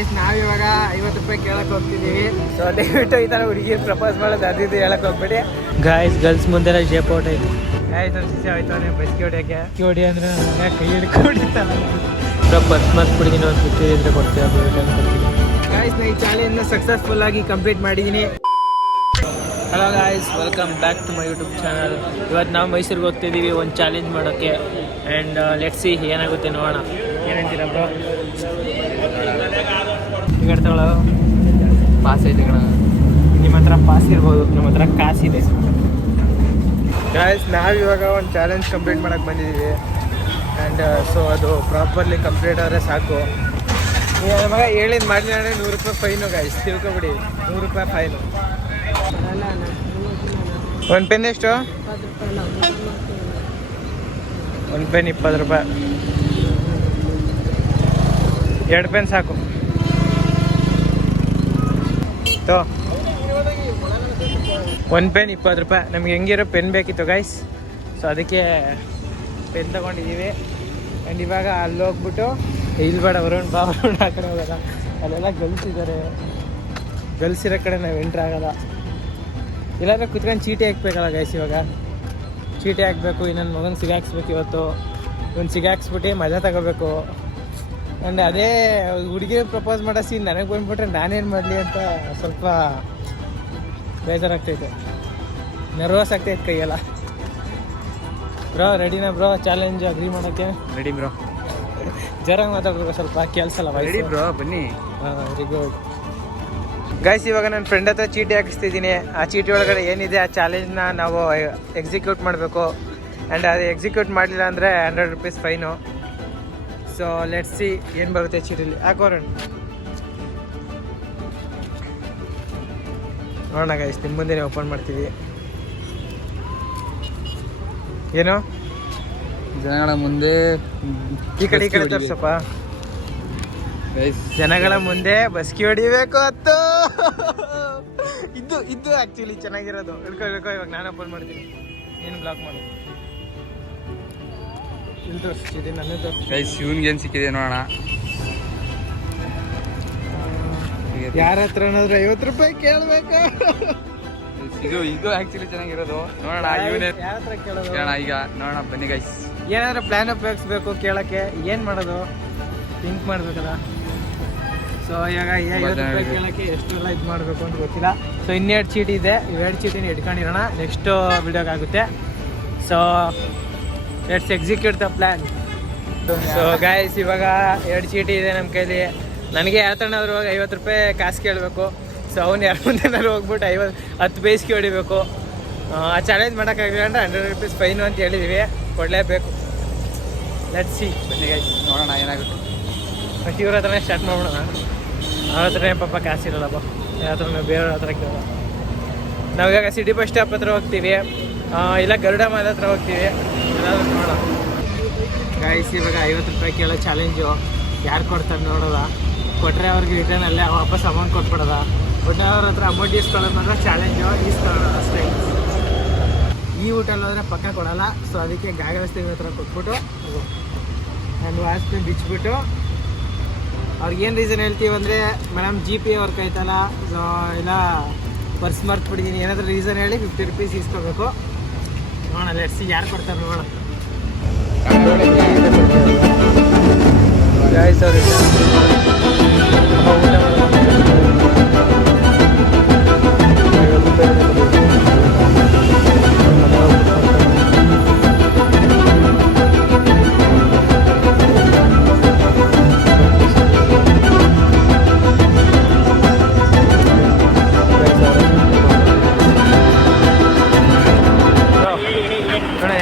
Guys ನಾವಿವಾಗ 50 ರೂಪಾಯಿ ಕೇಳಕ್ ಹೋಗ್ತಿದ್ದೀವಿ. ಸೊ ದಯವಿಟ್ಟು ಈ ಥರ ಹುಡುಗಿರು ಪ್ರಪೋಸ್ ಮಾಡೋದು ಅದು ಇದು ಹೇಳಕ್ ಹೋಗ್ಬೇಡಿ ಗಾಯ್ಸ್. ಗರ್ಲ್ಸ್ ಮುಂದೆ ಜೇಪ್ ಔಟ್ ಆಯ್ತು ಗಾಯ್ಸ್. ಒಂದು ಶಿಷ್ಯ ಆಯ್ತು ನೀವು ಬಸ್ಕಿ ಹೊಡಿಯೋಕ್ಕೆ ಹೊಡಿ ಅಂದರೆ ನನಗೆ ಕೈ ಹಿಡ್ಕೊಂಡಿರ್ತಾನೆ. ಬಸ್ ಮರ್ತ್ ಬಿಡಿದೀನಿ, ಒಂದು 50 ಇದ್ರೆ ಕೊಡ್ತೀವಿ, ಅದು ರಿಟರ್ನ್ ಕೊಡ್ತೀನಿ ಗಾಯ್ಸ್. ನಾ ಈ ಚಾಲೆಂಜ್ನ ಸಕ್ಸಸ್ಫುಲ್ ಆಗಿ ಕಂಪ್ಲೀಟ್ ಮಾಡಿದ್ದೀನಿ. Hello guys, welcome back to my YouTube channel. ಇವತ್ತು ನಾವು ಮೈಸೂರಿಗೆ ಹೋಗ್ತಿದ್ದೀವಿ ಒಂದು ಚಾಲೆಂಜ್ ಮಾಡೋಕ್ಕೆ. ಆ್ಯಂಡ್ ಲೆಟ್ಸ್ ಸಿ ಏನಾಗುತ್ತೆ ನೋಡೋಣ. ಏನಂತೀರ ಬ್ರೋ? ಟಿಕೆಟ್ ತಗೊಳ್ಳೋ ಪಾಸ್ ಐತೆ ಕಣ. ನಿಮ್ಮ ಹತ್ರ ಪಾಸ್ ಇರ್ಬೋದು, ನಮ್ಮ ಹತ್ರ ಕಾಸಿದೆ ಗಾಯ್ಸ್. ನಾವಿವಾಗ ಒಂದು ಚಾಲೆಂಜ್ ಕಂಪ್ಲೀಟ್ ಮಾಡೋಕ್ಕೆ ಬಂದಿದ್ದೀವಿ. ಆ್ಯಂಡ್ ಸೊ ಅದು ಪ್ರಾಪರ್ಲಿ ಕಂಪ್ಲೀಟ್ ಆದರೆ ಸಾಕು. ನಮಗೆ ಹೇಳಿದ್ದು ಮಾಡಲಿ ಅಂದರೆ 100 ರೂಪಾಯಿ ಫೈನು ಗಾಯ್ಸ್, ತಿಳ್ಕೊಬಿಡಿ. 100 ರೂಪಾಯಿ ಫೈನು. ಒಂದು ಪೆನ್ ಎಷ್ಟು? ಒಂದು ಪೆನ್ 20 ರೂಪಾಯಿ. 2 ಪೆನ್ ಸಾಕು. ಒಂದು ಪೆನ್ 20 ರೂಪಾಯಿ. ನಮ್ಗೆ ಹೆಂಗಿರೋ ಪೆನ್ ಬೇಕಿತ್ತು ಗೈಸ್, ಸೊ ಅದಕ್ಕೆ ಪೆನ್ ತೊಗೊಂಡಿದ್ದೀವಿ. ಆ್ಯಂಡ್ ಇವಾಗ ಅಲ್ಲಿ ಹೋಗ್ಬಿಟ್ಟು ಇಲ್ಲಿ ಬೇಡ ವರುಣ್ ಬಾ, ವರುಣ್ ಆ ಕಡೆ ಹೋಗೋಲ್ಲ, ಅಲ್ಲೆಲ್ಲ ಗಲ್ಸಿದ್ದಾರೆ. ಗಲ್ಸಿರೋ ಕಡೆ ನಾವು ಎಂಟ್ರ್ ಆಗೋಲ್ಲ. ಇಲ್ಲಾಂದರೆ ಕುತ್ಕೊಂಡು ಚೀಟಿ ಹಾಕ್ಬೇಕಲ್ಲ ಗೈಸ್. ಇವಾಗ ಚೀಟಿ ಹಾಕಬೇಕು, ಇನ್ನೊಂದು ಮಗನ ಸಿಗಾಕ್ಸ್ಬೇಕು. ಇವತ್ತು ಒಂದು ಸಿಗಾಕ್ಸ್ಬಿಟ್ಟು ಮಜಾ ತಗೋಬೇಕು. ಆ್ಯಂಡ್ ಅದೇ ಹುಡುಗಿಗೆ ಪ್ರಪೋಸ್ ಮಾಡೋ ಸೀನ್ ನನಗೆ ಬಂದುಬಿಟ್ರೆ ನಾನೇನು ಮಾಡಲಿ ಅಂತ ಸ್ವಲ್ಪ ಬೇಜಾರಾಗ್ತೈತೆ, ನರ್ವಸ್ ಆಗ್ತೈತೆ ಕೈಯೆಲ್ಲ. ಬ್ರೋ ರೆಡಿನಾ ಬ್ರೋ ಚಾಲೆಂಜ್ ಅಗ್ರಿ ಮಾಡೋಕ್ಕೆ? Ready bro. ಜೋರಾಗಿ ಮಾತಾಡ್ಬೇಕು, ಸ್ವಲ್ಪ ಕೆಲಸಲ್ಲ. ರೆಡಿ ಬ್ರೋ, ಬನ್ನಿ. ಹಾಂ, ವೆರಿ ಗುಡ್ ಗೈಸ್. ಇವಾಗ ನನ್ನ ಫ್ರೆಂಡ್ ಹತ್ರ ಚೀಟಿ ಹಾಕಿಸ್ತಿದ್ದೀನಿ. ಆ ಚೀಟಿ ಒಳಗಡೆ ಏನಿದೆ ಆ ಚಾಲೆಂಜ್ನ ನಾವು ಎಕ್ಸಿಕ್ಯೂಟ್ ಮಾಡಬೇಕು. ಆ್ಯಂಡ್ ಅದು ಎಕ್ಸಿಕ್ಯೂಟ್ ಮಾಡಲಿಲ್ಲ ಅಂದರೆ 100 rupees fine. So let's see ಏನು ಬರುತ್ತೆ ಚೀಟಿಲಿ. ಹಾಕೋರೋಣ ನೋಡೋಣ ಗೈಸ್. ನಿಮ್ಮ ಮುಂದೆ ಓಪನ್ ಮಾಡ್ತೀವಿ. ಏನು ಜನಗಳ ಮುಂದೆ ಈ ಕಡೆ ತೋರ್ಸಪ್ಪ. ಜನಗಳ ಮುಂದೆ ಬಸ್ಕಿ ಹೊಡಿಬೇಕು ಅತ್ತು. ಇದು ಆ್ಯಕ್ಚುಲಿ ಚೆನ್ನಾಗಿರೋದು. ಹಿಡ್ಕೊಳ್ಬೇಕು. ಇವಾಗ ನಾನು ಓಪನ್ ಮಾಡ್ತೀನಿ, ಏನು ಬ್ಲಾಕ್ ಮಾಡು. ಇಲ್ಲಿ ತೋರಿಸ್ತಿದ್ದೀನಿ, ನನ್ನೇ ತೋರಿಸ್ತೀನಿ ಗೈಸ್. ಇವನ್ಗೆ ಏನು ಸಿಕ್ಕಿದೆ ನೋಡೋಣ. ಯಾರ ಹತ್ರ ಏನಾದ್ರು 50 ರೂಪಾಯಿ ಕೇಳಬೇಕು. ಇದು ಆ್ಯಕ್ಚುಲಿ ಚೆನ್ನಾಗಿರೋದು. ನೋಡೋಣ ಯಾರ ಹತ್ರ ಕೇಳೋದು? ಈಗ ನೋಡೋಣ, ಬನ್ನಿ ಗೈಸ್. ಏನಾದರೂ ಪ್ಲ್ಯಾನ್ ಉಪಯೋಗಿಸ್ಬೇಕು ಕೇಳೋಕ್ಕೆ. ಏನು ಮಾಡೋದು ಥಿಂಕ್ ಮಾಡಬೇಕಲ್ಲ. ಸೊ ಇವಾಗ 50 ರೂಪಾಯಿ ಕೇಳೋಕ್ಕೆ ಎಷ್ಟೆಲ್ಲ ಇದು ಮಾಡಬೇಕು ಅಂತ ಗೊತ್ತಿಲ್ಲ. ಸೊ 2 ಚೀಟಿ ಇದೆ, 2 ಚೀಟಿನ ಇಟ್ಕೊಂಡಿರೋಣ, ನೆಕ್ಸ್ಟ್ ವಿಡಿಯೋಗಾಗುತ್ತೆ. So let's execute the plan. So guys, ಇವಾಗ 2 ಚೀಟಿ ಇದೆ ನಮ್ಮ ಕೈಲಿ. ನನಗೆ ಯಾವ ತಣ್ಣಾದ್ರು 50 ರೂಪಾಯಿ ಕಾಸು ಕೇಳಬೇಕು. ಸೊ ಅವ್ನು ಯಾರ ಮುಂದೆನಾದ್ರು ಹೋಗ್ಬಿಟ್ಟು 10 ಬೇಸಿಗೆ ಹೊಡಿಬೇಕು. ಆ ಚಾಲೆಂಜ್ ಮಾಡೋಕ್ಕಾಗಲಿಲ್ಲ ಅಂದರೆ 100 ರೂಪೀಸ್ ಫೈನು ಅಂತ ಹೇಳಿದ್ದೀವಿ, ಕೊಡಲೇಬೇಕು. ಲೆಟ್ಸ್ ಸಿ, ಬನ್ನಿ ಗೈಸ್, ನೋಡೋಣ ಏನಾಗುತ್ತೆ. ಫಸ್ಟ್ ಇವ್ರ ಹತ್ರನೇ ಸ್ಟಾರ್ಟ್ ಮಾಡ್ಬಿಡೋಣ. ಅವ್ರ ಹತ್ರನೇ ಪಾಪ ಕಾಸಿರಲ್ಲಪ್ಪ, ಯಾವ ಹತ್ರ ನಾವು ಬೇರೆಯವ್ರ ಹತ್ರ ಕೇಳೋಣ. ನಾವಿವಾಗ ಸಿಟಿ ಬಸ್ ಸ್ಟಾಪ್ ಹತ್ರ ಹೋಗ್ತೀವಿ, ಇಲ್ಲ ಗರುಡ ಮಾಲ್ ಹತ್ರ ಹೋಗ್ತೀವಿ, ಏನಾದರೂ ನೋಡೋಣ ಗಾಯ್ಸ್. ಇವಾಗ 50 ರೂಪಾಯಿ ಕೇಳೋ ಚಾಲೆಂಜು ಯಾರು ಕೊಡ್ತಾರೆ ನೋಡೋದ. ಕೊಟ್ಟರೆ ಅವ್ರಿಗೆ ರಿಟರ್ನ್ ಅಲ್ಲೇ ವಾಪಸ್ ಅಮೌಂಟ್ ಕೊಟ್ಬಿಡೋದ. ಒಟ್ಟೆ ಅವ್ರ ಹತ್ರ ಅಮೌಂಟ್ ಈಸ್ಕೊಳ್ಳೋದು ಮಾತ್ರ ಚಾಲೆಂಜು, ಈಸ್ಕೊಳ್ಳೋಣ ಅಷ್ಟೇ. ಈ ಊಟಲ್ಲಿ ಹೋದರೆ ಪಕ್ಕ ಕೊಡೋಲ್ಲ. ಸೊ ಅದಕ್ಕೆ ಗಾಗವಸ್ತಿ ಹತ್ರ ಕೊಟ್ಬಿಟ್ಟು ನಾನು ವಾಸನೆ ಬಿಚ್ಚಿಬಿಟ್ಟು ಅವ್ರಿಗೇನು ರೀಸನ್ ಹೇಳ್ತೀವಿ ಅಂದರೆ, ಮೇಡಮ್ GP ಅವ್ರ ಕೈತಲ್ಲ, ಇಲ್ಲ ಪರ್ಸ್ ಮರ್ತ್ಬಿಟ್ಟಿದ್ದೀನಿ, ಏನಾದರೂ ರೀಸನ್ ಹೇಳಿ 50 ರೂಪೀಸ್ ಇಸ್ಕೋಬೇಕು. ನೋಡೋಣ ಲೆಟ್ಸಿ ಯಾರು ಕೊಡ್ತಾರೆ ನೋಡೋಣ. ಗಾಯ್ಸ್ ಅವ್ರು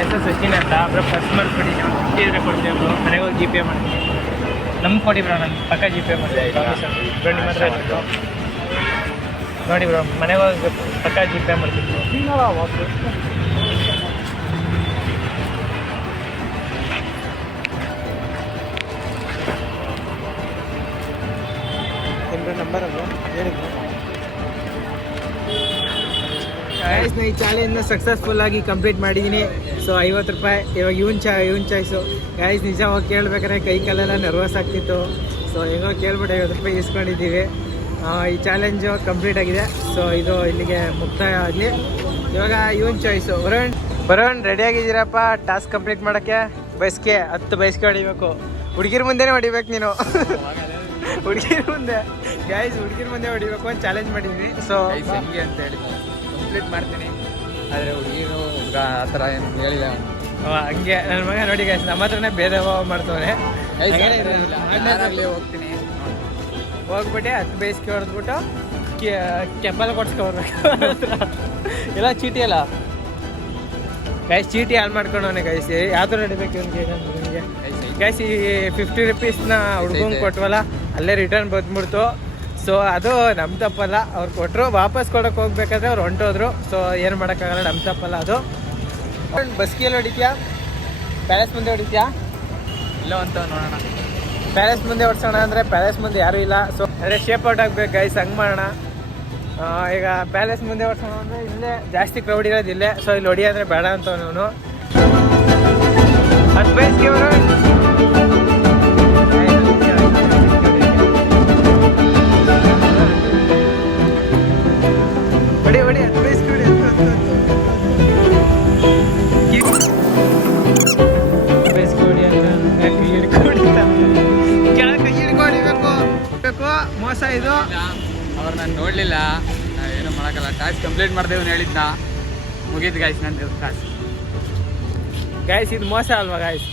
ಊಟ ಸಚಿನ್ ಅಂತ ಬ್ರೋ. ಫಸ್ಟ್ ಮಾಡ್ಬಿಡಿ, ನಾವು 50 ಇದ್ರೆ ಕೊಡ್ತೀವಿ ಬ್ರೋ. ಮನೆಗೆ ಹೋಗಿ GPay ಮಾಡ್ತೀನಿ. ನಮ್ಗೆ ಕೊಡಿ ಬ್ರೋ, ನಾನು ಪಕ್ಕ GPay ಮಾಡ್ತೀನಿ. ಬ್ರೋ ನಿಮ್ಮ ಹತ್ರ ಇತ್ತು ನೋಡಿ ಬ್ರೋ, ಮನೆಗೆ ಹೋಗಿ ಪಕ್ಕ GPay ಮಾಡ್ತೀನಿ ಬ್ರೋ. ಏನು ನಂಬರ್ ಅದು ಹೇಳಿದ್ರು. ಗೈಸ್, ಈ ಚಾಲೆಂಜ್ನ ಸಕ್ಸಸ್ಫುಲ್ ಆಗಿ ಕಂಪ್ಲೀಟ್ ಮಾಡಿದ್ದೀನಿ. ಸೊ 50 ರೂಪಾಯಿ. ಇವಾಗ ಇವನ್ ಚಾಯ್ಸು ಗೈಸ್. ನಿಜ ಹೋಗಿ ಕೇಳ್ಬೇಕಾದ್ರೆ ಕೈ ಕಾಲೆಲ್ಲ ನರ್ವಸ್ ಆಗ್ತಿತ್ತು. ಸೊ ಹೆಂಗೋ ಕೇಳ್ಬಿಟ್ಟು 50 ರೂಪಾಯಿ ಇಸ್ಕೊಂಡಿದ್ದೀವಿ. ಈ ಚಾಲೆಂಜು ಕಂಪ್ಲೀಟ್ ಆಗಿದೆ. ಸೊ ಇದು ಇಲ್ಲಿಗೆ ಮುಕ್ತಾಯ ಆಗಲಿ. ಇವಾಗ ಇವನ್ ಚಾಯ್ಸು. ವರುಣ್ ರೆಡಿ ಆಗಿದ್ದೀರಪ್ಪ ಟಾಸ್ಕ್ ಕಂಪ್ಲೀಟ್ ಮಾಡೋಕ್ಕೆ? ಬೈಸ್ಗೆ 10 ಬೈಸ್ಗೆ ಹೊಡಿಬೇಕು. ಹುಡುಗಿರ ಮುಂದೆನೇ ಹೊಡಿಬೇಕು ನೀನು. ಹುಡುಗಿರ ಮುಂದೆ ಗೈಸ್, ಹುಡುಗಿರ ಮುಂದೆ ಹೊಡಿಬೇಕು ಅಂತ ಚಾಲೆಂಜ್ ಮಾಡಿದ್ವಿ. ಸೊ ಹೆಂಗೆ ಅಂತ ಹೇಳಿ ಕಂಪ್ಲೀಟ್ ಮಾಡ್ತೀನಿ. ಆದರೆ ಹುಡುಗಿರು ಆ ಥರ ಏನು ಹೇಳಿಲ್ಲ. ಹಂಗೆ ನನ್ನ ಮಗ ನೋಡಿ ಗೈಸ್, ನಮ್ಮ ಹತ್ರನೇ ಭೇದ ಭಾವ ಮಾಡ್ತವ್ರೆ. ಹೋಗ್ತೀನಿ, ಹೋಗ್ಬಿಟ್ಟು 10 ಬೈಸ್ಗೆ ಹೊಡೆದ್ಬಿಟ್ಟು ಕೆಪ್ಪಲ್ ಕೊಡ್ಸ್ಕೊಬರ್ಬೇಕು. ಎಲ್ಲ ಚೀಟಿ ಅಲ್ಲ ಗೈಸ್, ಚೀಟಿ ಹಾಳು ಮಾಡ್ಕೊಂಡವನೆ ಗೈಸ್. ಯಾವ ಥರ ಹೊಡಿಬೇಕು ಇವನಿಗೆ? ನಿಮಗೆ ಗೈಸ್ ಈ 50 ರೂಪೀಸ್ನ ಹುಡ್ಗಂಗೆ ಕೊಟ್ವಲ್ಲ, ಅಲ್ಲೇ ರಿಟರ್ನ್ ಬಂದ್ಬಿಡ್ತು. ಸೊ ಅದು ನಮ್ಮ ತಪ್ಪಲ್ಲ, ಅವ್ರು ಕೊಟ್ಟರು. ವಾಪಸ್ ಕೊಡೋಕೆ ಹೋಗ್ಬೇಕಾದ್ರೆ ಅವ್ರು ಹೊಂಟೋದ್ರು. ಸೊ ಏನು ಮಾಡೋಕ್ಕಾಗಲ್ಲ, ನಮ್ಮ ತಪ್ಪಲ್ಲ ಅದು. ಬಸ್ಕಿಯಲ್ಲಿ ಹೊಡಿತೀಯಾ, ಪ್ಯಾಲೇಸ್ ಮುಂದೆ ಹೊಡಿತೀಯಾ? ಇಲ್ಲ ಅಂತ ನೋಡೋಣ. ಪ್ಯಾಲೇಸ್ ಮುಂದೆ ಹೊಡ್ಸೋಣ ಅಂದರೆ ಪ್ಯಾಲೇಸ್ ಮುಂದೆ ಯಾರೂ ಇಲ್ಲ. ಸೊ ಅಂದರೆ ಶೇಪ್ ಔಟ್ ಆಗ್ಬೇಕು ಗೈಸ್, ಹಂಗೆ ಮಾಡೋಣ. ಈಗ ಪ್ಯಾಲೇಸ್ ಮುಂದೆ ಹೊಡ್ಸೋಣ ಅಂದರೆ ಇಲ್ಲೇ ಜಾಸ್ತಿ ಕ್ರೌಡ್ ಇರೋದು ಇಲ್ಲೇ. ಸೊ ಇಲ್ಲಿ ಹೊಡಿ ಅಂದರೆ ಬೇಡ ಅಂತ ಅವನು 10 ಬೈಸ್ಗೆ ಬರೋಣ. ಹೊಡಿ 10 ಬೈಸ್ಗೆ ಹೊಡಿ. ಬೈಸ್ಗೆ ಹೊಡಿ ಅಂತ ಕೈ ಹಿಡ್ಕೊಡಿಬೇಕು. ಮೋಸ ಇದು. ಅವ್ರು ನಾನು ನೋಡಲಿಲ್ಲ, ಏನೂ ಮಾಡೋಕ್ಕಲ್ಲ. ಟಾಸ್ಕ್ ಕಂಪ್ಲೀಟ್ ಮಾಡ್ದೇವು ಹೇಳಿದ್ನ, ಮುಗೀತು ಗಾಯ್ಸ್ ನಂದು ಟಾಸ್ಕ್. ಗಾಯ್ಸ್ ಇದು ಮೋಸ ಅಲ್ವಾ ಗಾಯ್ಸ್?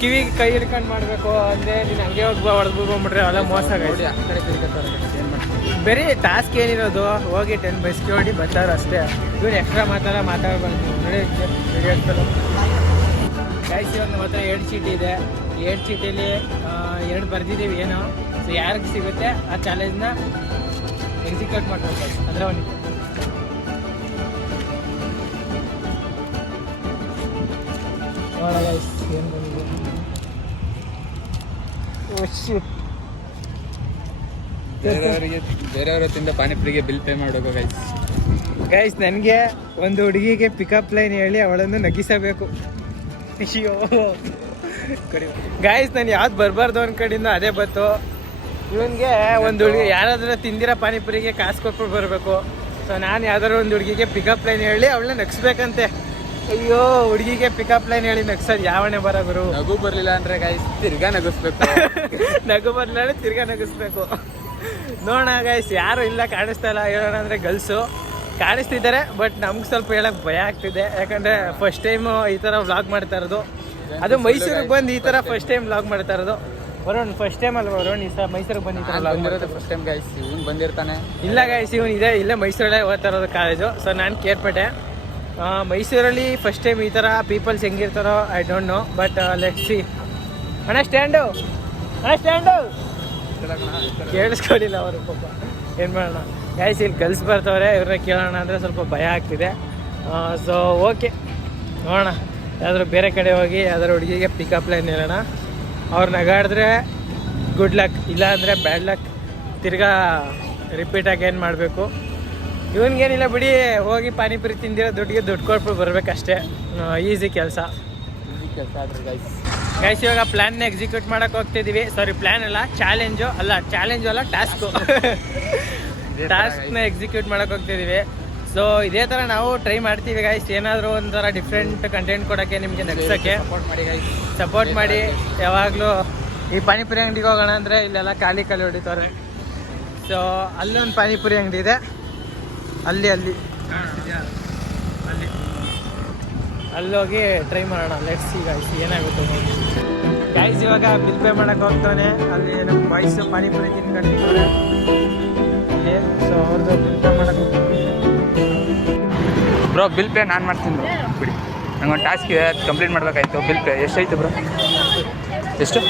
ಕಿವಿಗೆ ಕೈ ಹಿಡ್ಕೊಂಡು ಮಾಡಬೇಕು ಅಂದರೆ ನೀನು ಹಂಗೆ ಹೋಗಿ ಹೊಡೆದ್ಬಿಟ್ರೆ ಅವೆಲ್ಲ ಮೋಸ ಗಾಯ್ಸ್. ಆ ಕಡೆ ತಿರ್ಗತ್ತಾರೆ, ಏನು ಮಾಡ್ತೀನಿ. ಬರೀ ಟಾಸ್ಕ್ ಏನಿರೋದು, ಹೋಗಿ 10 ಬೈಸ್ಗೆ ಹೊಡಿ ಬರ್ತಾರೆ ಅಷ್ಟೇ. ಇವನು ಎಕ್ಸ್ಟ್ರಾ ಮಾತಾಡ್ಬಂದು ನೋಡಿ ಗಾಯ್ಸ್. ಇವಾಗ ನಮ್ಮ ಹತ್ರ 2 ಚೀಟಿ ಇದೆ. 2 ಚೀಟಿಯಲ್ಲಿ 2 ಬರ್ದಿದ್ದೀವಿ ಏನೋ. ಸೊ ಯಾರಿಗೆ ಸಿಗುತ್ತೆ ಆ ಚಾಲೆಂಜ್ನ ಎಕ್ಸಿಕ್ಯೂಟ್ ಮಾಡ್ಬೇಕು ಅಂದರೆ ಅವನಿಗೆ. ನೋಡ ಗೈಸ್ ಏನು ಬಂದಿದೆ. ಬೇರೆಯವ್ರ ತಿಂದ ಪಾನಿಪುರಿಗೆ ಬಿಲ್ ಪೇ ಮಾಡಬೇಕು ಗಾಯ್ಸ್. ಗೈಸ್ ನನಗೆ ಒಂದು ಹುಡುಗಿಗೆ ಪಿಕಪ್ ಲೈನ್ ಹೇಳಿ ಅವಳನ್ನು ನಗಿಸಬೇಕು. ಅಯ್ಯೋ ಗಾಯ್ಸ್, ನಾನು ಯಾವ್ದು ಬರಬಾರ್ದು ಅನ್ಕಡಿಂದ ಅದೇ ಬತ್ತು. ಇವನಿಗೆ ಒಂದು ಹುಡುಗಿ ಯಾರಾದ್ರೂ ತಿಂದಿರೋ ಪಾನಿಪುರಿಗೆ ಕಾಸು ಕೊಟ್ಬಿಟ್ಟು ಬರಬೇಕು. ಸೊ ನಾನು ಯಾವ್ದಾದ್ರು ಒಂದು ಹುಡುಗಿಗೆ ಪಿಕಪ್ ಲೈನ್ ಹೇಳಿ ಅವಳನ್ನ ನಗಿಸ್ಬೇಕಂತೆ. ಅಯ್ಯೋ ಹುಡುಗಿಗೆ ಪಿಕಪ್ ಲೈನ್ ಹೇಳಿ ನಗ್ಸೋದು ಯಾವನೇ ಬರೋರು. ನಗು ಬರಲಿಲ್ಲ ಅಂದರೆ ಗಾಯ್ಸ್ ತಿರ್ಗಾ ನಗಿಸ್ಬೇಕು. ನಗು ಬರಲಿಲ್ಲ ಅಂದರೆ ತಿರ್ಗಾ ನಗಿಸ್ಬೇಕು. ನೋಡೋಣ ಗೈಸ್, ಯಾರು ಇಲ್ಲ ಕಾಣಿಸ್ತಾ ಇಲ್ಲ. ಹೇಳೋಣ ಅಂದರೆ ಗರ್ಲ್ಸು ಕಾಣಿಸ್ತಿದ್ದಾರೆ, ಬಟ್ ನಮ್ಗೆ ಸ್ವಲ್ಪ ಹೇಳಕ್ಕೆ ಭಯ ಆಗ್ತಿದೆ. ಯಾಕಂದರೆ ಫಸ್ಟ್ ಟೈಮು ಈ ಥರ ವ್ಲಾಗ್ ಮಾಡ್ತಾ ಇರೋದು. ಅದು ಮೈಸೂರಿಗೆ ಬಂದು ಈ ಥರ ಫಸ್ಟ್ ಟೈಮ್ ವ್ಲಾಗ್ ಮಾಡ್ತಾ ಇರೋದು. ವರುಣ್ ಫಸ್ಟ್ ಟೈಮ್ ಅಲ್ವಾ ವರುಣ್ ಈ ಮೈಸೂರಿಗೆ ಬಂದು ಈ ಥರ ವ್ಲಾಗ್ ಮಾಡಿರೋದು? First time guys. ಇವನು ಬಂದಿರ್ತಾನೆ. ಇಲ್ಲ ಗೈಸ್, ಇವನು ಇಲ್ಲೇ ಮೈಸೂರಲ್ಲೇ ಓದ್ತಾ ಇರೋದು ಕಾಲೇಜು. ಸೊ ನಾನು ಕೇರ್ಪೇಟೆ. ಮೈಸೂರಲ್ಲಿ ಫಸ್ಟ್ ಟೈಮ್ ಈ ಥರ ಪೀಪಲ್ಸ್ ಹೆಂಗಿರ್ತಾರೋ I don't know, but let's see. ಅಣ್ಣ ಸ್ಟ್ಯಾಂಡು ಕೇಳಿಸ್ಕೊಂಡಿಲ್ಲ ಅವರು ಪಾಪ. ಏನು ಮಾಡೋಣ ಗೈಸ್, ಇಲ್ಲಿ ಗರ್ಲ್ಸ್ ಬರ್ತವ್ರೆ, ಇವ್ರನ್ನ ಕೇಳೋಣ ಅಂದರೆ ಸ್ವಲ್ಪ ಭಯ ಆಗ್ತಿದೆ. ಸೊ ಓಕೆ ನೋಡೋಣ, ಯಾವ್ದಾದ್ರು ಬೇರೆ ಕಡೆ ಹೋಗಿ ಯಾವ್ದಾದ್ರು ಹುಡುಗಿಗೆ ಪಿಕಪ್ ಲೈನ್ ಹೇಳೋಣ. ಅವ್ರು ನಗಾಡಿದ್ರೆ ಗುಡ್ ಲಕ್, ಇಲ್ಲ ಅಂದರೆ ಬ್ಯಾಡ್ ಲಕ್. ತಿರ್ಗಾ ರಿಪೀಟ್ ಆಗಿ ಏನು ಮಾಡಬೇಕು. ಇವನಿಗೇನಿಲ್ಲ ಬಿಡಿ, ಹೋಗಿ ಪಾನಿಪುರಿ ತಿಂದಿರೋ ದುಡ್ಡಿಗೆ ದುಡ್ಡು ಕೊಟ್ಬಿಟ್ಟು ಬರ್ಬೇಕಷ್ಟೇ. ಈಸಿ ಕೆಲಸ ಆದ್ರೆ ಗೈಸ್. ಗೈಸ್ ಇವಾಗ ಪ್ಲ್ಯಾನ್ನ ಎಕ್ಸಿಕ್ಯೂಟ್ ಮಾಡೋಕೆ ಹೋಗ್ತಿದ್ದೀವಿ. ಸಾರಿ ಪ್ಲ್ಯಾನ್ ಅಲ್ಲ, ಚಾಲೆಂಜು ಅಲ್ಲ ಟಾಸ್ಕು. ಟಾಸ್ಕ್ನ ಎಕ್ಸಿಕ್ಯೂಟ್ ಮಾಡೋಕೆ ಹೋಗ್ತಿದ್ದೀವಿ. ಸೊ ಇದೇ ಥರ ನಾವು ಟ್ರೈ ಮಾಡ್ತೀವಿ ಗೈಸ್. ಏನಾದರೂ ಒಂಥರ ಡಿಫ್ರೆಂಟ್ ಕಂಟೆಂಟ್ ಕೊಡೋಕ್ಕೆ, ನಿಮಗೆ ನಗ್ಸೋಕ್ಕೆ ಸಪೋರ್ಟ್ ಮಾಡಿ. ಯಾವಾಗಲೂ ಈ ಪಾನಿಪುರಿ ಅಂಗಡಿಗೆ ಹೋಗೋಣ ಅಂದರೆ ಇಲ್ಲೆಲ್ಲ ಖಾಲಿ ಹೊಡಿತಾರೆ. ಸೊ ಅಲ್ಲೊಂದು ಪಾನಿಪುರಿ ಅಂಗಡಿ ಇದೆ, ಅಲ್ಲಿ ಅಲ್ಲೋಗಿ ಟ್ರೈ ಮಾಡೋಣ. ಲೆಟ್ಸ್ ಸಿ ಗೈಸ್ ಏನಾಗುತ್ತೆ ನೋಡಿ. ಗೈಸ್ ಇವಾಗ ಬಿಲ್ ಪೇ ಮಾಡೋಕೆ ಹೋಗ್ತಾನೆ. ಅಲ್ಲಿ ನಮ್ಮ ಬಾಯ್ಸು ಪಾನಿಪುರಿ ತಿನ್ಕೊಂಡಿರ್ತಾರೆ ಇಲ್ಲಿ. ಸೊ ಅವ್ರದ್ದು ಬಿಲ್ ಪೇ ಮಾಡೋಕೆ ಹೋಗ್ತೀವಿ. ಬ್ರೋ ಬಿಲ್ ಪೇ ನಾನು ಮಾಡ್ತೀನಿ ಬ್ರೋ, ಬಿಡಿ. ನಂಗೊಂದು ಟಾಸ್ಕ್ ಇದೆ, ಅದು ಕಂಪ್ಲೀಟ್ ಮಾಡಬೇಕಾಯ್ತು. ಬಿಲ್ ಪೇ ಎಷ್ಟಾಯ್ತು ಬ್ರೋ? ಎಷ್ಟು?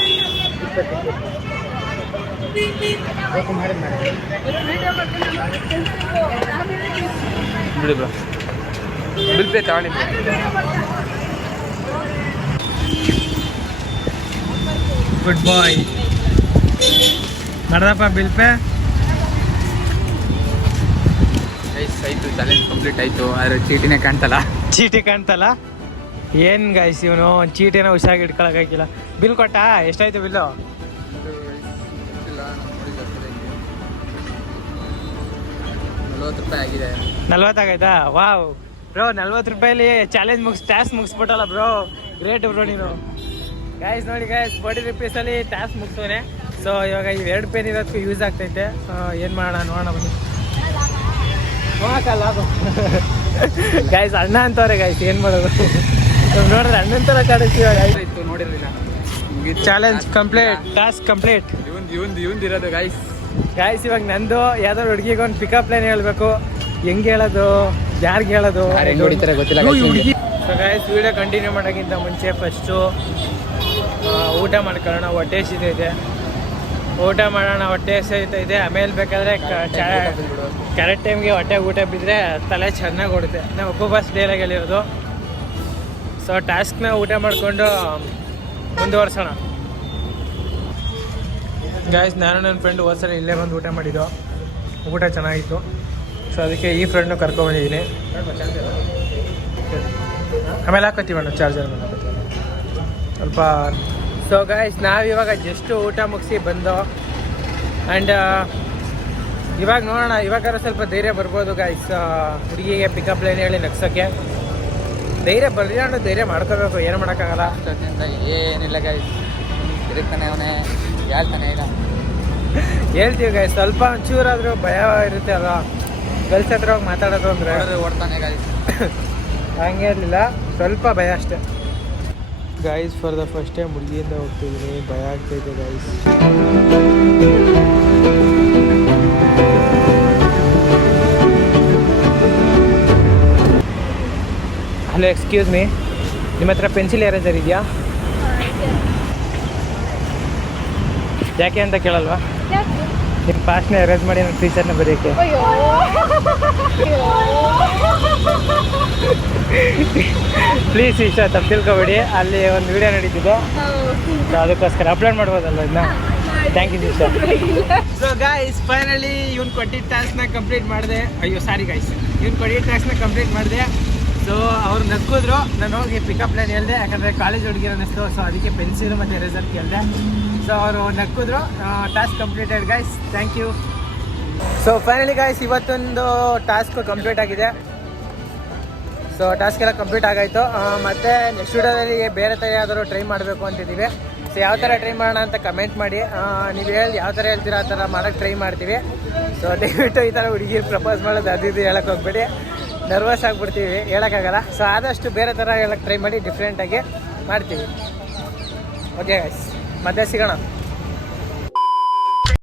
ಬಿಡಿ ಬ್ರೋ, ಬಿಲ್ ಪೇ ತಗೊಳ್ಳಿ. ಗುಡ್ ಬಾಯ್. ಮಾಡ್ದಪ್ಪ ಬಿಲ್ ಪೇ. ಆಯಿತು, ಚಾಲೆಂಜ್ ಕಂಪ್ಲೀಟ್ ಆಯಿತು. ಆದರೆ ಚೀಟಿ ಕಾಣ್ತಲ್ಲ. ಏನು ಗೈಸ್ ಇವನು ಒಂದು ಚೀಟಿನ ಹುಷಾರಾಗಿ ಇಟ್ಕೊಳಕ್ಕಾಗಿಲ್ಲ. ಬಿಲ್ ಕೊಟ್ಟ? ಎಷ್ಟಾಯ್ತು ಬಿಲ್ಲು? 40 ರೂಪಾಯಿ ಆಗಿದೆ. 40 ಆಗೈತಾ? ವಾವ್ ಬ್ರೋ, 40 ರೂಪಾಯಿಲಿ ಚಾಲೆಂಜ್ ಟಾಸ್ಕ್ ಮುಗಿಸ್ಬಿಟ್ಟಲ್ಲ ಬ್ರೋ, ಗ್ರೇಟ್ ಬ್ರೋ ನೀನು. ಗೈಸ್ ನೋಡಿ ಗೈಸ್, 40 ರೂಪೀಸಲ್ಲಿ ಟಾಸ್ಕ್ ಮುಗಿಸೋನೆ. ಸೊ ಇವಾಗ ಈ 2 ಪೆನ್ ಇರೋದಕ್ಕೂ ಯೂಸ್ ಆಗ್ತೈತೆ. ಏನು ಮಾಡೋಣ ನೋಡೋಣ ಬನ್ನಿ. ಗೈಸ್ ಅಣ್ಣ ಅಂತವ್ರೆ ಗೈಸ್, ಏನು ಮಾಡೋದು ನೋಡಿದ್ರೆ ಅಣ್ಣನ ಥರ ಕಾಣಿಸ್ತೀವಿ. ನೋಡಿರಲಿಲ್ಲ. Challenge complete, task complete. ಇವಂದು ಇರೋದು ಗೈಸ್. ಗೈಸ್ ಇವಾಗ ನಂದು ಯಾವ್ದಾದ್ರು ಹುಡುಗಿಗೆ ಒಂದು ಪಿಕಪ್ ಲೈನ್ ಹೇಳ್ಬೇಕು. ಹೆಂಗೆ ಹೇಳೋದು, ಯಾರಿಗೆ ಹೇಳೋದು ಗೊತ್ತಿಲ್ಲ. ಸೊ ಗೈಸ್, ವಿಡಿಯೋ ಕಂಟಿನ್ಯೂ ಮಾಡೋಕ್ಕಿಂತ ಮುಂಚೆ ಫಸ್ಟು ಊಟ ಮಾಡ್ಕೊಳ್ಳೋಣ. ಹೊಟ್ಟೆ ಹಸಿತೈತೆ, ಊಟ ಮಾಡೋಣ. ಹೊಟ್ಟೆ ಹಸಿತೈತೆ. ಆಮೇಲೆ ಬೇಕಾದರೆ ಕರೆಕ್ಟ್ ಟೈಮ್ಗೆ ಹೊಟ್ಟೆ ಊಟ ಬಿದ್ದರೆ ತಲೆ ಚೆನ್ನಾಗಿ ಓಡುತ್ತೆ. ನಾವು ಉಪವಾಸ ಡೇಲಾಗಿ ಹೇಳಿರೋದು. ಸೊ ಟಾಸ್ಕ್ನ ಊಟ ಮಾಡಿಕೊಂಡು ಮುಂದುವರ್ಸೋಣ. ಗಾಯ್ಸ್, ನಾನು ನನ್ನ ಫ್ರೆಂಡ್ ಹೋದ್ಸಲ ಇಲ್ಲೇ ಬಂದು ಊಟ ಮಾಡಿದ್ದು. ಊಟ ಚೆನ್ನಾಗಿತ್ತು. ಸೊ ಅದಕ್ಕೆ ಈ ಫ್ರೆಂಡ್ನು ಕರ್ಕೊಂಡ್ಬಂದಿದ್ದೀನಿ. ಆಮೇಲೆ ಹಾಕೋತೀವಿ ಅಣ್ಣ ಚಾರ್ಜರ್ ಸ್ವಲ್ಪ. ಸೊ ಗಾಯ್ಸ್, ನಾವಿವಾಗ ಜಸ್ಟ್ ಊಟ ಮುಗಿಸಿ ಬಂದು. ಆ್ಯಂಡ್ ಇವಾಗ ನೋಡೋಣ, ಇವಾಗಾದ್ರೂ ಸ್ವಲ್ಪ ಧೈರ್ಯ ಬರ್ಬೋದು ಗಾಯ್ಸ್. ಹುಡುಗಿಗೆ ಪಿಕಪ್ ಲೈನ್ ಹೇಳಿ ನಗ್ಸೋಕ್ಕೆ ಧೈರ್ಯ ಬರ್ಲಿಲ್ಲ, ಧೈರ್ಯ ಮಾಡ್ಕೋಬೇಕು, ಏನು ಮಾಡೋಕ್ಕಾಗಲ್ಲ. ಏನಿಲ್ಲ ಗೈಸ್, ಇರುತ್ತಾನೆ ಅವನೇ, ಹೇಳ್ತಾನೆ ಇಲ್ಲ. ಹೇಳ್ತೀವಿ ಗಾಯ್ಸ್, ಸ್ವಲ್ಪ ಒಂಚೂರಾದರೂ ಭಯ ಇರುತ್ತೆ ಅಲ್ವಾ, ಗರ್ಲ್ಸ್ ಹತ್ರ ಹೋಗಿ ಮಾತಾಡೋದು ಅಂದರೆ ಓಡ್ತಾನೆ ಗೈಸ್. ಹಂಗೆ ಇರಲಿಲ್ಲ, ಸ್ವಲ್ಪ ಭಯ ಅಷ್ಟೇ. Guys, for the first time ಹುಡುಗಿಯಿಂದ ಹೋಗ್ತಿದ್ದೀನಿ, ಭಯ ಆಗ್ತೈತೆ ಗಾಯ್ಸ್. ಹಲೋ, ಎಕ್ಸ್ಕ್ಯೂಸ್ ಮೀ, ನಿಮ್ಮ ಹತ್ರ ಪೆನ್ಸಿಲ್ ಎರೇಸರ್ ಇದೆಯಾ? ಯಾಕೆ ಅಂತ ಕೇಳಲ್ವಾ? ನಿಮ್ಮ ಪಾಸ್ನ ಎರೇಸ್ ಮಾಡಿ ನನ್ನ ಟೀಚರ್ನ ಬರೆಯೋಕ್ಕೆ. ಪ್ಲೀಸ್ ಇಷ್ಟ ತಪ್ಪು ತಿಳ್ಕೊಬೇಡಿ. ಅಲ್ಲಿ ಒಂದು ವಿಡಿಯೋ ನಡೀತಿದೆ, ಅದಕ್ಕೋಸ್ಕರ ಅಪ್ಲೋಡ್ ಮಾಡ್ಬೋದಲ್ಲ ಇದನ್ನ. Thank you sister. So guys, finally ಇವ್ನು ಕೊಟ್ಟಿದ್ದ ಟಾಸ್ಕ್ನ ಕಂಪ್ಲೀಟ್ ಮಾಡಿದೆ. ಅಯ್ಯೋ ಸಾರಿ ಗಾಯ್ಸ್, ಇವ್ನು ಕೊಟ್ಟಿದ್ದ ಟಾಸ್ಕ್ನ ಕಂಪ್ಲೀಟ್ ಮಾಡಿದೆ. ಸೊ ಅವ್ರು ನಕ್ಕಿದ್ರು, ನಾನು ಹೋಗಿ ಪಿಕಪ್ ಲೈನ್ ಹೇಳಿದೆ, ಯಾಕಂದರೆ ಕಾಲೇಜ್ ಹುಡುಗಿರ ಅನ್ನಿಸ್ತು. ಸೊ ಅದಕ್ಕೆ ಪೆನ್ಸಿಲ್ ಮತ್ತು ಎರೇಸರ್ ಕೇಳಿದೆ. ಸೊ ಅವರು ನಕ್ಕಿದ್ರು. Task completed guys, thank you. So finally guys, ಇವತ್ತೊಂದು ಟಾಸ್ಕ್ ಕಂಪ್ಲೀಟ್ ಆಗಿದೆ. ಸೊ ಟಾಸ್ಕ್ ಎಲ್ಲ ಕಂಪ್ಲೀಟ್ ಆಗಾಯಿತು. ಮತ್ತು ನೆಕ್ಸ್ಟ್ ವಿಡಿಯೋದಲ್ಲಿ ಬೇರೆ ಥರ ಯಾವ್ದಾದ್ರು ಟ್ರೈ ಮಾಡಬೇಕು ಅಂತಿದ್ದೀವಿ. ಸೊ ಯಾವ ಥರ ಟ್ರೈ ಮಾಡೋಣ ಅಂತ ಕಮೆಂಟ್ ಮಾಡಿ. ನೀವು ಯಾವ ಥರ ಹೇಳ್ತೀರ ಆ ಥರ ಮಾಡೋಕ್ಕೆ ಟ್ರೈ ಮಾಡ್ತೀವಿ. ಸೊ ದಯವಿಟ್ಟು ಈ ಥರ ಹುಡುಗಿರು ಪ್ರಪೋಸ್ ಮಾಡೋದು ಅದು ಇದು ಹೇಳೋಕ್ಕೆ ಹೋಗ್ಬೇಡಿ, ನರ್ವಸ್ ಆಗಿಬಿಡ್ತೀವಿ, ಹೇಳೋಕ್ಕಾಗಲ್ಲ. ಸೊ ಆದಷ್ಟು ಬೇರೆ ಥರ ಹೇಳೋಕ್ಕೆ ಟ್ರೈ ಮಾಡಿ, ಡಿಫ್ರೆಂಟಾಗಿ ಮಾಡ್ತೀವಿ. ಓಕೆ ಗೈಸ್, ಮತ್ತೆ ಸಿಗೋಣ.